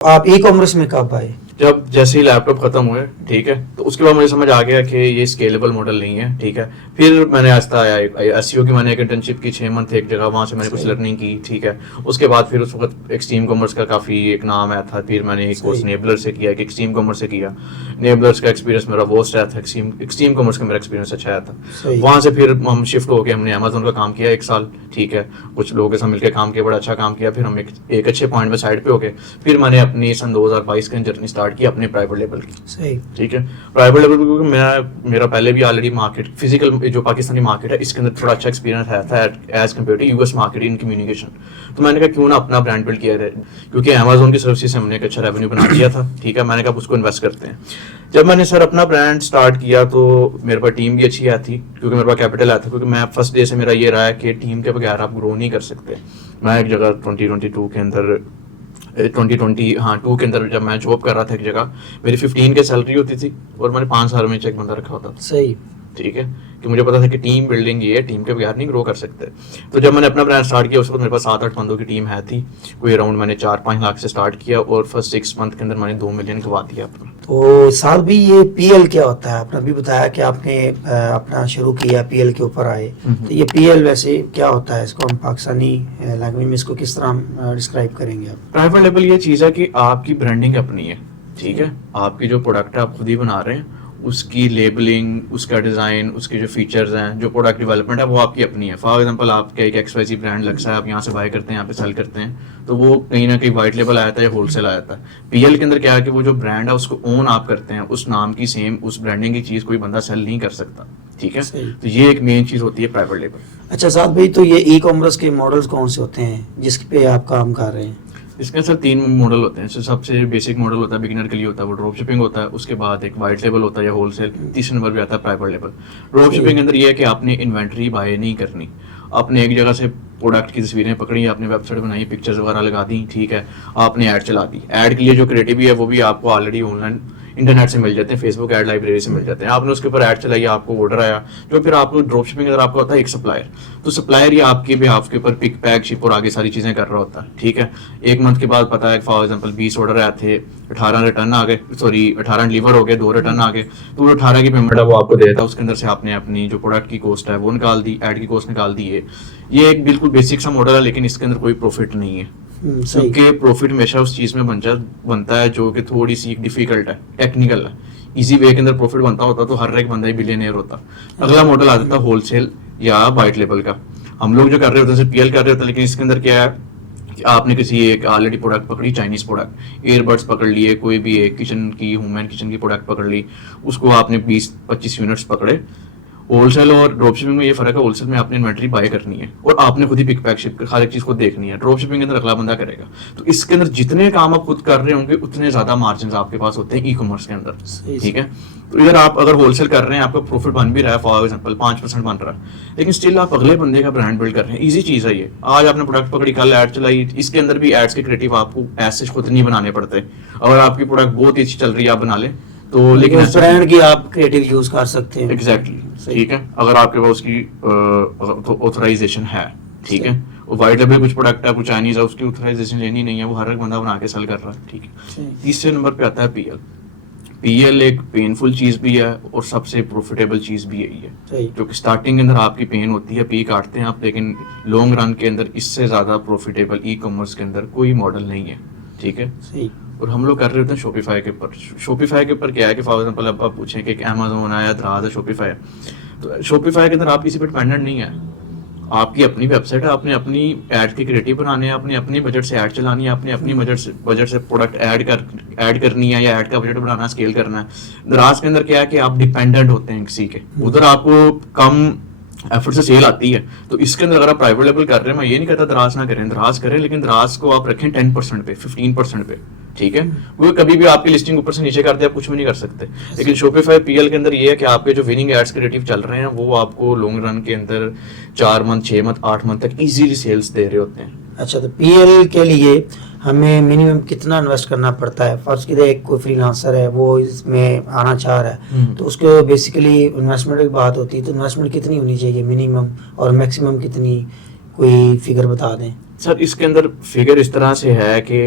आप e commerce में कब आए? जब जैसे ही लैपटॉप खत्म हुए, ठीक है, तो उसके बाद मुझे समझ आ गया कि ये स्केलेबल मॉडल नहीं है, ठीक है। फिर मैंने आस्ता एसईओ की मैंने एक इंटर्नशिप की 6 मंथ एक जगह, वहाँ से मैंने कुछ लर्निंग की, ठीक है। उसके बाद फिर उस वक्त एक्सट्रीम कॉमर्स का काफ़ी एक नाम आया था, फिर मैंने एक कोर्स नेबलर से किया, कि एक्सट्रीम कॉमर्स से किया। नेबलर्स का एक्सपीरियंस मेरा वोस्ट आया था, एक्सट्रीम कॉमर्स का मेरा एक्सपीरियंस अच्छा आया था। वहाँ से फिर हम शिफ्ट होकर हमने अमेजोन का काम किया 1 साल, ठीक है। कुछ लोगों के साथ मिलकर काम किया, बड़ा अच्छा काम किया। फिर हम एक अच्छे पॉइंट में साइड पे हो गए। फिर मैंने अपनी सन 2022 की जर्नी स्टार्ट की अपने प्राइवेट लेवल की, सही, ठीक है। प्राइवेट लेवल क्योंकि मेरा पहले भी ऑलरेडी मार्केट फिजिकल जो पाकिस्तानी मार्केट है इसके अंदर थोड़ा अच्छा एक्सपीरियंस है था as compare to US market in communication. तो मैंने कहा क्यों ना अपना ब्रांड बिल्ड किया जाए, क्योंकि अमेजोन की सर्विसेज से हमने एक अच्छा रेवेन्यू बना दिया था, ठीक है। मैंने कहा उसको इन्वेस्ट करते हैं। जब मैंने सर अपना ब्रांड स्टार्ट किया तो मेरे पास टीम भी अच्छी आई थी, क्योंकि मेरे पास कैपिटल आया था। क्योंकि मैं फर्स्ट डे से मेरा ये रहा है कि टीम के बगैर आप ग्रो नहीं कर सकते। मैं एक जगह 2022 के अंदर 2022 के अंदर जब मैं जॉब कर रहा था एक जगह, मेरी 15 की सैलरी होती थी और मैंने 5 साल में एक बंदा रखा होता था, सही, ठीक है। कि मुझे पता था कि टीम बिल्डिंग ये है, टीम के बगैर नहीं ग्रो कर सकते। तो जब मैंने अपना ब्रांड स्टार्ट किया उस वक्त मेरे पास 7-8 बंदों की टीम है थी। कोई अराउंड मैंने 4-5 लाख से स्टार्ट किया और फर्स्ट 6 मंथ के अंदर मैंने 2 मिलियन कमा दिया अपना। तो साथ भी ये पीएल क्या होता है? आपने भी बताया कि आपने अपना शुरू किया पीएल के ऊपर आए, तो ये पीएल वैसे क्या होता है? इसको हम पाकिस्तानी लैंग्वेज में इसको किस तरह डिस्क्राइब करेंगे आप? प्राइवेट लेवल ये चीज़ है कि आपकी ब्रांडिंग अपनी है, ठीक है। आपकी जो प्रोडक्ट है आप खुद ही बना रहे हैं, उसकी लेबलिंग, उसका डिज़ाइन, उसके जो फीचर्स हैं, जो प्रोडक्ट डेवलपमेंट है वो आपकी अपनी है। फॉर एग्जांपल आपका एक XYZ ब्रांड लगता है, आप यहाँ से बाय करते हैं, यहाँ पे सेल करते हैं, तो वो कहीं ना कहीं वाइट लेबल आया था या होलसेल आया था। पीएल के अंदर क्या है कि वो जो ब्रांड है उसको ओन आप करते हैं, उस नाम की सेम उस ब्रांडिंग की चीज़ कोई बंदा सेल नहीं कर सकता, ठीक है। तो ये एक मेन चीज़ होती है प्राइवेट लेबल। अच्छा साथ भाई, तो ये ई कॉमर्स के मॉडल्स कौन से होते हैं जिस पे आप काम कर रहे हैं? इसके सर 3 मॉडल होते हैं। सबसे बेसिक मॉडल होता है, बिगिनर के लिए होता है, वो ड्रॉप शिपिंग होता है। उसके बाद एक वाइट लेबल होता है या होलसेल। तीसरे नंबर पे आता है प्राइवेट लेबल। ड्रॉप शिपिंग के अंदर ये है कि आपने इन्वेंट्री बाय नहीं करनी, आपने एक जगह से प्रोडक्ट की तस्वीरें पकड़ी, आपने वेबसाइट बनाई, पिक्चर्स वगैरह लगा दी, ठीक है। आपने ऐड चला दी। ऐड के लिए जो क्रिएटिव है वो भी आपको ऑलरेडी ऑनलाइन इंटरनेट से मिल जाते हैं, फेसबुक ऐड लाइब्रेरी से मिल जाते हैं। आपने उसके ऊपर ऐड चलाई, आपको ऑर्डर आया, जो फिर आपको ड्रॉप शिपिंग अगर आपका होता है एक सप्लायर, तो सप्लायर ये आपके बिहाफ के ऊपर पिक पैक शिप और आगे सारी चीजें कर रहा होता है, ठीक है। 1 मंथ के बाद पता है फॉर एग्जांपल 20 ऑर्डर आए थे, 18 रिटर्न आ गए, सॉरी 18 डिलीवर हो गए, 2 रिटर्न आ गए, तो 18 की पेमेंट है वो आपको दे देता है। उसके अंदर से आपने अपनी जो प्रोडक्ट की कॉस्ट है वो निकाल दी, ऐड की कॉस्ट निकाल दी है। ये एक बिल्कुल बेसिक सा मॉडल है, लेकिन इसके अंदर कोई प्रॉफिट नहीं है, क्योंकि प्रॉफिट हमेशा उस चीज में बनता है जो कि थोड़ी सी डिफिकल्ट है, टेक्निकल है। इजी वे के अंदर प्रॉफिट बनता होता तो हर एक बंदा ही बिलियनियर होता। अगला मॉडल आ जाता है होलसेल या वाइट लेबल का। हम लोग जो कर रहे होते हैं सिर्फ पीएल कर रहे होते हैं, लेकिन इसके अंदर क्या है कि आपने किसी एक ऑलरेडी प्रोडक्ट पकड़ी, चाइनीज प्रोडक्ट, ईयरबड्स पकड़ लिए, कोई भी एक किचन की ह्यूमन किचन की प्रोडक्ट पकड़ ली, उसको आपने 20-25 यूनिट्स पकड़े। होलसेल और ड्रॉप शिपिंग में ये फर्क है, होलसेल में आपने इन्वेंटरी बाय करनी है और आपने खुद ही पिक पैक शिप हर एक चीज को देखनी है। ड्रॉप शिपिंग के अंदर अगला बंदा करेगा। तो इसके अंदर जितने काम आप खुद कर रहे होंगे उतने ज्यादा मार्जिन आपके पास होते हैं ई कॉमर्स के अंदर, ठीक है। तो इधर आप अगर होलसेल कर रहे हैं, आपका प्रॉफिट बन भी रहा है, फॉर एग्जांपल 5% बन रहा है, लेकिन स्टिल आप अगले बंदे का ब्रांड बिल्ड कर रहे हैं। इजी चीज है ये। आज आपने प्रोडक्ट पकड़ी, कल ऐड चलाई, इसके अंदर भी एड्स के क्रिएटिव आपको ऐसे खुद नहीं बनाने पड़ते। अगर आपकी प्रोडक्ट बहुत ही अच्छी चल रही है, आप बना ले तो, लेकिन ब्रांड की आप क्रिएटिव यूज कर सकते हैं। एग्जैक्टली, ठीक है। अगर आपके पास उसकी ऑथराइजेशन है, ठीक है। वो वाइट लेबल कुछ प्रोडक्ट है, कुछ चाइनीज है, उसकी ऑथराइजेशन लेनी नहीं है, वो हर एक बंदा बना के सेल कर रहा है, ठीक है। तीसरे नंबर पे आता है पीएल। पीएल एक पेनफुल चीज भी है और सबसे प्रॉफिटेबल चीज भी यही है, जो कि स्टार्टिंग के अंदर आपकी पेन होती है, पी काटते हैं आप, लेकिन लॉन्ग रन के अंदर इससे ज्यादा प्रॉफिटेबल ई कॉमर्स के अंदर कोई मॉडल नहीं है, ठीक है। और हम लोग कर रहे होते हैं शॉपिफाई के ऊपर। शॉपिफाई के ऊपर क्या है कि फॉर एग्जांपल अब आप पूछें कि अमेज़न है या दराज है, शॉपिफाई है, तो शॉपिफाई के अंदर आप किसी पर डिपेंडेंट नहीं है। आपकी अपनी वेबसाइट है, आपने अपनी ऐड के क्रिएटिव बनाने हैं, आपने अपनी बजट से ऐड चलानी है, आपने अपनी बजट से प्रोडक्ट ऐड करनी है या ऐड का बजट बनाना, स्केल करना है। दराज के अंदर क्या है कि आप डिपेंडेंट होते हैं किसी के, उधर आपको कम एफर्ट से सेल आती है। तो इसके अंदर अगर आप प्राइवेट लेवल कर रहे हैं, मैं ये नहीं कहता दराज ना करें, दराज करें, लेकिन दराज को आप रखें 10% पे, 15% पे, ठीक है। वो कभी भी आपकी लिस्टिंग ऊपर से नीचे कर दे, आप कुछ भी नहीं कर सकते। लेकिन शॉपिफाई पीएल के अंदर ये है कि आपके जो विनिंग एड्स क्रिएटिव चल रहे हैं वो आपको लॉन्ग रन के अंदर 4 मंथ, 6 मंथ, 8 मंथ तक इजीली सेल्स दे रहे होते हैं। अच्छा, तो पीएल के लिए हमें मिनिमम कितना इन्वेस्ट करना पड़ता है? फर्स्ट कीजिए एक कोई फ्रीलांसर है, वो इसमें आना चाह रहा है, तो उसको बेसिकली इन्वेस्टमेंट की बात होती है, तो इन्वेस्टमेंट कितनी होनी चाहिए मिनिमम और मैक्सिमम कितनी, कोई फिगर बता दें सर। इसके अंदर फिगर इस तरह से है कि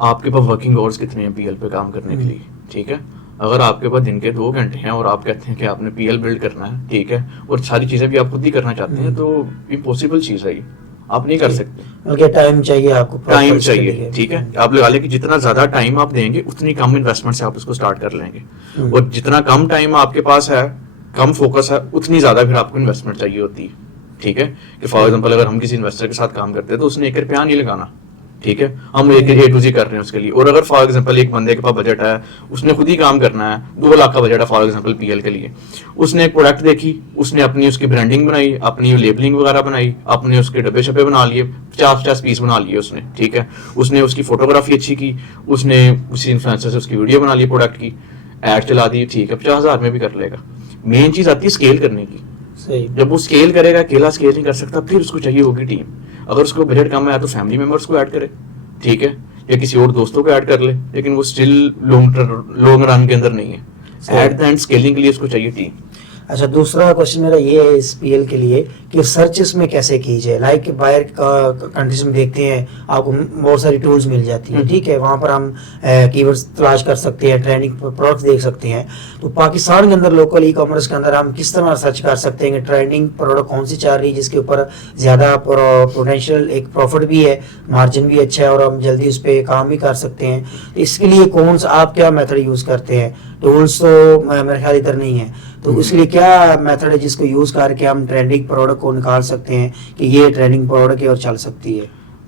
आपके पास वर्किंग आवर्स कितने हैं पीएल पे काम करने के लिए, ठीक है। अगर आपके पास दिन के 2 घंटे हैं और आप कहते हैं कि आपने पीएल बिल्ड करना है, ठीक है, और सारी चीजें भी आप खुद ही करना चाहते हैं, तो इम्पॉसिबल चीज है ये, आप नहीं कर सकते। बल्कि टाइम चाहिए आपको, टाइम चाहिए, ठीक है। आप लगा लें कि जितना ज्यादा टाइम आप देंगे उतनी कम इन्वेस्टमेंट से आप उसको स्टार्ट कर लेंगे, और जितना कम टाइम आपके पास है, कम फोकस है, उतनी ज्यादा फिर आपको इन्वेस्टमेंट चाहिए होती है, ठीक है। कि फॉर एग्जांपल अगर हम किसी इन्वेस्टर के साथ काम करते हैं तो उसने 1 रुपया नहीं लगाना, ठीक है, हम एक A to Z कर रहे हैं उसके लिए। और अगर फॉर एग्जांपल एक बंदे के पास बजट है, उसने खुद ही काम करना है, 2 लाख का बजट है फॉर एग्जांपल पीएल के लिए, उसने एक प्रोडक्ट देखी, उसने अपनी उसकी ब्रांडिंग बनाई, अपनी लेबलिंग वगैरह बनाई, अपने उसके डब्बे शब्बे बना लिए, 50-50 पीस बना लिए उसने, ठीक है, उसने उसकी फोटोग्राफी अच्छी की, उसने उसी इन्फ्लुएंसर से उसकी वीडियो बना ली प्रोडक्ट की, ऐड चला दी, ठीक है, 50,000 में भी कर लेगा। मेन चीज आती है स्केल करने की। सही। जब वो स्केल करेगा, अकेला स्केल नहीं कर सकता, फिर उसको चाहिए होगी टीम। अगर उसको बजट कम है तो फैमिली मेंबर्स को ऐड करे, ठीक है, या किसी और दोस्तों को ऐड कर ले, लेकिन वो स्टिल लॉन्ग रन के अंदर नहीं है। एट द एंड स्केलिंग के लिए उसको चाहिए टीम। अच्छा, दूसरा क्वेश्चन मेरा ये है इस पीएल के लिए कि सर्च इसमें कैसे की जाए। लाइक बाहर कंट्रीज में देखते हैं आपको बहुत सारी टूल्स मिल जाती है, ठीक है, वहाँ पर हम कीवर्ड्स तलाश कर सकते हैं, ट्रेंडिंग प्रोडक्ट्स देख सकते हैं। तो पाकिस्तान के अंदर लोकल ई कॉमर्स के अंदर हम किस तरह सर्च कर सकते हैं कि ट्रेंडिंग प्रोडक्ट कौन सी चल रही है, जिसके ऊपर ज़्यादा पोटेंशियल, एक प्रॉफिट भी है, मार्जिन भी अच्छा है, और हम जल्दी उस पर काम भी कर सकते हैं। तो इसके लिए कौन सा आप क्या मेथड यूज़ करते हैं? टूल्स तो मेरे ख्याल इधर नहीं है, तो उसके लिए क्या मेथड है जिसको यूज करके हम ट्रेंडिंग प्रोडक्ट को निकाल सकते हैं कि ये ट्रेंडिंग प्रोडक्ट है और चल सकती है?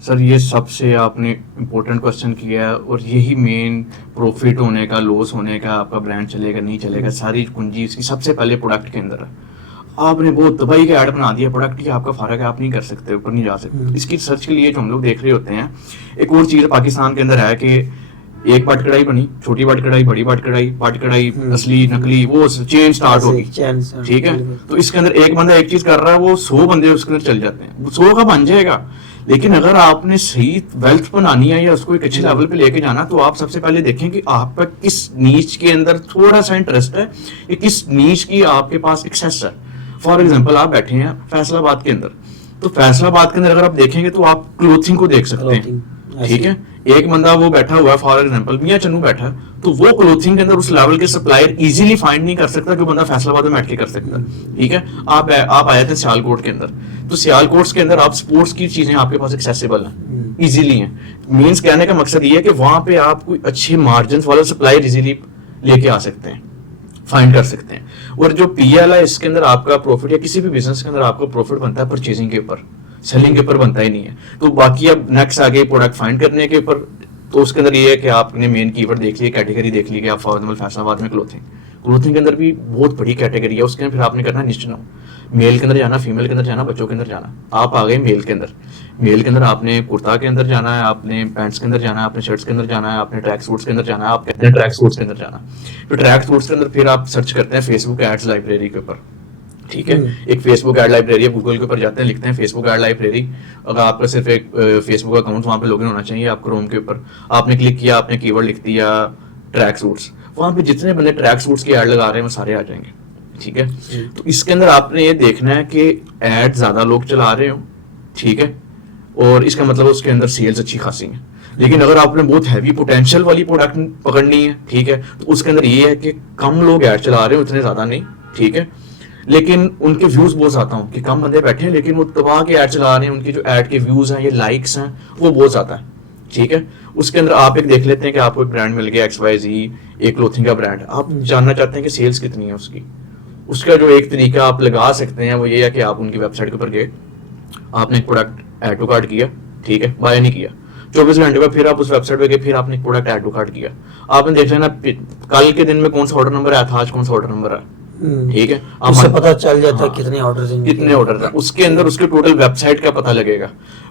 सर ये सबसे आपने इम्पोर्टेंट क्वेश्चन किया है, और यही मेन प्रॉफिट होने का, लॉस होने का, आपका ब्रांड चलेगा नहीं चलेगा, सारी कुंजी इसकी सबसे पहले प्रोडक्ट के अंदर है। आपने वो दवाई का ऐड बना दिया प्रोडक्ट की, आपका फर्क है, आप नहीं कर सकते, ऊपर नहीं जा सकते। इसकी रिसर्च के लिए जो हम लोग देख रहे होते हैं, एक और चीज पाकिस्तान के अंदर है कि एक पाट कढ़ाई बनी, छोटी पाट कढ़ाई, बड़ी पाट कढ़ाई, असली नकली, वो चेन स्टार्ट होगी, ठीक है। तो इसके अंदर एक बंदा एक चीज कर रहा है, वो 100 बंदे उसके अंदर चल जाते हैं, 100 का बन जाएगा। लेकिन अगर आपने सही वेल्थ बनानी है या उसको एक अच्छे लेवल पे लेके जाना, तो आप सबसे पहले देखें कि आपका किस नीच के अंदर थोड़ा सा इंटरेस्ट है, या किस नीच की आपके पास एक्सेस है। फॉर एग्जाम्पल आप बैठे हैं फैसलाबाद के अंदर, तो फैसलाबाद के अंदर अगर आप देखेंगे तो आप क्लोथिंग को देख सकते हैं, ठीक है। एक बंदा वो बैठा हुआ है, फॉर एग्जांपल मियां चन्नू बैठा है, तो वो क्लोथिंग के अंदर उस लेवल के सप्लायर इजीली फाइंड नहीं कर सकता जो बंदा फैसलाबाद में बैठ के कर सकता, ठीक है। आप आए थे सियालकोट के अंदर, तो सियालकोट के अंदर आप स्पोर्ट्स की चीजें आपके पास एक्सेसिबल हैं, इजीली हैं। मींस कहने का मकसद ये है कि वहां पे आप कोई अच्छे मार्जिन वाला सप्लायर इजीली लेके आ सकते हैं, फाइंड कर सकते हैं। और जो पीएल है, इसके अंदर आपका प्रॉफिट, या किसी भी बिजनेस के अंदर आपको प्रॉफिट बनता है परचेजिंग के ऊपर, सेलिंग के ऊपर बनता ही नहीं है। तो बाकी अब नेक्स्ट आगे प्रोडक्ट फाइंड करने के ऊपर, तो उसके अंदर ये है कि आपने मेन कीवर्ड देख लिया, कैटेगरी देख ली कि आप फॉर एग्जांपल फैसलाबाद में क्लोथिंग के अंदर भी बहुत बड़ी कैटेगरी है, उसके अंदर फिर आपने करना निश्चित मेल के अंदर जाना, फीमेल के अंदर जाना, बच्चों के अंदर जाना। आप आ गए मेल के अंदर आपने कुर्ता के अंदर जाना है, आपने पैंट्स के अंदर जाना है, आपने शर्ट्स के अंदर जाना है, आपने ट्रैक सूट्स के अंदर जाना है, आप कहते हैं ट्रैक सूट्स के अंदर जाना। तो ट्रैक सूट्स के अंदर फिर आप सर्च करते हैं फेसबुक एड्स लाइब्रेरी के ऊपर, ठीक है। एक फेसबुक एड लाइब्रेरी है, गूगल के ऊपर जाते हैं, लिखते हैं फेसबुक एड लाइब्रेरी। अगर आपका सिर्फ एक फेसबुक अकाउंट वहाँ पे लॉगिन होना चाहिए, आप क्रोम के ऊपर आपने क्लिक किया, आपने कीवर्ड लिख दिया ट्रैक सूट्स, वहाँ पे जितने बंदे ट्रैक सूट्स की ऐड लगा रहे हैं वो सारे आ जाएंगे, ठीक है। तो इसके अंदर आपने ये देखना है कि ऐड ज्यादा लोग चला रहे हो, ठीक है, और इसका मतलब उसके अंदर सेल्स अच्छी खासी है। लेकिन अगर आपने बहुत हैवी पोटेंशियल वाली प्रोडक्ट पकड़नी है, ठीक है, तो उसके अंदर ये है कि कम लोग ऐड चला रहे हो, उतने ज्यादा नहीं, ठीक है, लेकिन उनके व्यूज बहुत ज्यादा हो कि कम बंदे बैठे हैं लेकिन वो दबा के ऐड चला रहे हैं, उनकी जो ऐड के व्यूज हैं, ये लाइक्स हैं, वो बहुत ज्यादा है, ठीक है। उसके अंदर आप एक देख लेते हैं कि आपको एक ब्रांड मिल गया XYZ, एक क्लोथिंग का ब्रांड, आप जानना चाहते हैं कि सेल्स कितनी है उसकी। उसका जो एक तरीका आप लगा सकते हैं वो ये है कि आप उनकी वेबसाइट के ऊपर गए, आपने एक प्रोडक्ट ऐड टू कार्ट किया, ठीक है, बाय नहीं किया, 24 घंटे बाद फिर आप उस वेबसाइट पे गए, फिर आपने एक प्रोडक्ट ऐड टू कार्ट किया, आपने देख लेना कल के दिन में कौन सा ऑर्डर नंबर आया था, आज कौन सा ऑर्डर नंबर है, ठीक है, उससे पता चल जाता है कितने ऑर्डर है। उसके अंदर उसके टोटल वेबसाइट का पता लगेगा।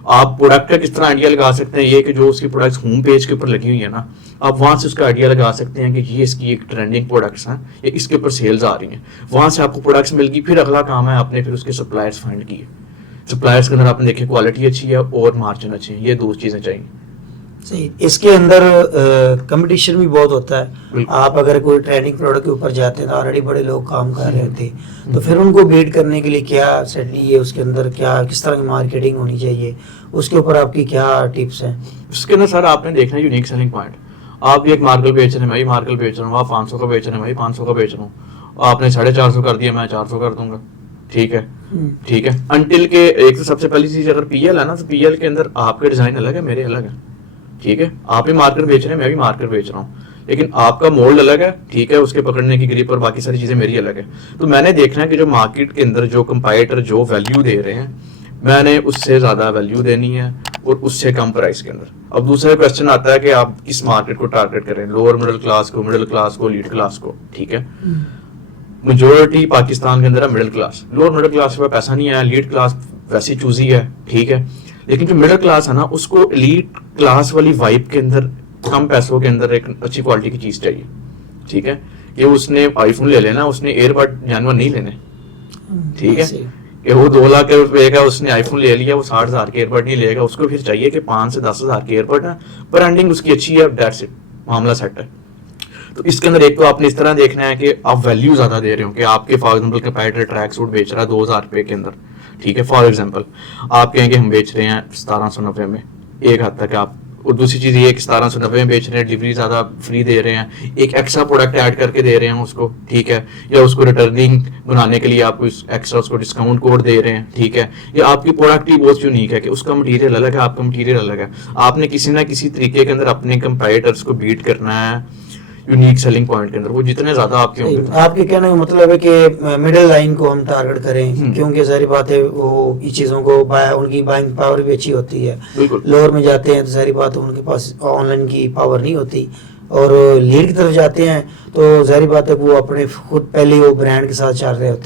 आप प्रोडक्ट का किस तरह आइडिया लगा सकते हैं, ये कि जो उसकी प्रोडक्ट्स होम पेज के ऊपर लगी हुई है ना, आप वहां से उसका आइडिया लगा सकते हैं कि ये इसकी एक ट्रेंडिंग प्रोडक्ट्स हैं, ये इसके ऊपर सेल्स आ रही हैं, वहां से आपको प्रोडक्ट्स मिल गई। फिर अगला काम है आपने फिर उसके सप्लायर्स फाइंड किए, सप्लायर्स के अंदर आपने देखे क्वालिटी अच्छी है और मार्जिन अच्छे हैं, ये दो चीजें चाहिए। सही। इसके अंदर कंपटीशन भी बहुत होता है। बिल्कुल। आप अगर कोई ट्रेंडिंग प्रोडक्ट के ऊपर जाते हैं तो ऑलरेडी बड़े लोग काम कर रहे होते हैं, तो हम्म। फिर उनको बीट करने के लिए क्या स्ट्रेटजी है, उसके अंदर क्या किस तरह की मार्केटिंग होनी चाहिए, उसके ऊपर आपकी क्या टिप्स हैं? उसके अंदर सर आपने देखना है यूनिक सेलिंग पॉइंट। आप भी एक मार्कल बेच रहे हैं, मैं भी मार्कल बेच रहा हूँ, आप 500 का बेच रहे हैं, मैं भी 500 का बेच रहा हूँ, आपने 450 कर दिया, मैं 400 कर दूंगा, ठीक है। ठीक है, अनटिल के एक तो सबसे पहली चीज अगर पीएल है ना, तो पीएल के अंदर आपके डिजाइन अलग है, मेरे अलग है, ठीक है। आप भी मार्कर बेच रहे हैं, मैं भी मार्कर बेच रहा हूँ, लेकिन आपका मोल्ड अलग है, ठीक है, उसके पकड़ने की ग्रिप और बाकी सारी चीजें मेरी अलग है। तो मैंने देखना है कि जो मार्केट के अंदर जो कंपाइटर जो वैल्यू दे रहे हैं, मैंने उससे ज्यादा वैल्यू देनी है और उससे कम प्राइस के अंदर। अब दूसरा क्वेश्चन आता है कि आप किस मार्केट को टारगेट करें, लोअर मिडिल क्लास को, मिडिल क्लास को, लीड क्लास को, ठीक है। मेजोरिटी पाकिस्तान के अंदर है middle class, lower middle class के पास पैसा नहीं है, लीड क्लास वैसे चूजी है, ठीक है। लेकिन जो मिडिल क्लास है ना, उसको लीड क्लास वाली वाइब के अंदर कम पैसों के अंदर एक अच्छी क्वालिटी की चीज चाहिए, ठीक है। कि उसने आईफोन ले लेना, उसने एयरबड जानवर नहीं लेने, ठीक है। कि वो 2 लाख रुपए का उसने आईफोन ले लिया, वो 60,000 के एयरबड नहीं लेगा, उसको फिर चाहिए कि 5 से 10,000 के एयरबड है, ब्रांडिंग उसकी अच्छी है, दैट्स इट, मामला सेट है। तो इसके अंदर एक तो आपने इस तरह देखना है कि आप वैल्यू ज्यादा दे रहे हो, कि आपके for example comparator track suit बेच रहा है 2,000 रुपए के अंदर, ठीक है, फॉर एग्जाम्पल आप कहेंगे हम बेच रहे हैं 1790 में, एक हद तक आप। और दूसरी चीज ये कि 1790 में बेच रहे हैं, डिलीवरी ज्यादा फ्री दे रहे हैं, एक एक्स्ट्रा प्रोडक्ट ऐड करके दे रहे हैं उसको, ठीक है, या उसको रिटर्निंग बनाने के लिए आप एक्स्ट्रा उसको डिस्काउंट कोड दे रहे हैं, ठीक है। या आपकी प्रोडक्ट ही बहुत यूनिक है कि उसका मटेरियल अलग है, आपका मटेरियल अलग है, आपने किसी ना किसी तरीके के अंदर अपने कंपैरेटर्स को बीट करना है यूनिक सेलिंग पॉइंट के अंदर, वो जितने ज्यादा आपके होंगे। आपके कहने का मतलब है कि मिडिल लाइन को हम टारगेट करें, क्योंकि सारी बात है वो ये चीज़ों को उनकी बाइंग पावर भी अच्छी होती है। बिल्कुल। लोअर में जाते हैं तो सारी बात है उनके पास ऑनलाइन की पावर नहीं होती, और लीड की तरफ जाते हैं तो सारी बात है वो अपने खुद पहले वो ब्रांड के साथ चल रहे होते हैं।